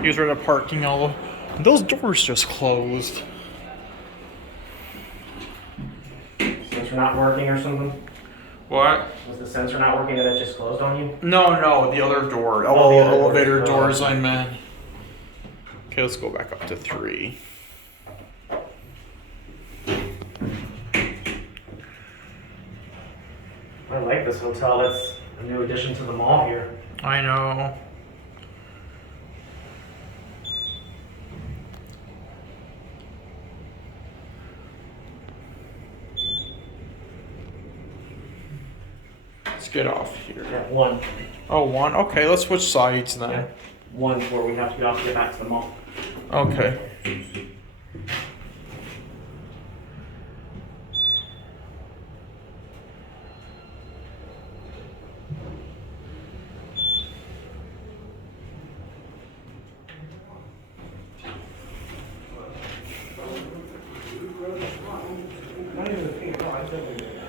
Here's where the parking all. Those doors just closed. Sensor not working or something? What? Was the sensor not working that it just closed on you? No, the other door. Oh, the other Elevator doors. doors, I meant. Okay, let's go back up to 3. I like this hotel. That's a new addition to the mall here. I know. Let's get off here. Yeah, one. Oh, 1. Okay, let's switch sides then. Yeah. One's where we have to get off to get back to the mall. Okay. Not even the thing, no, I definitely did.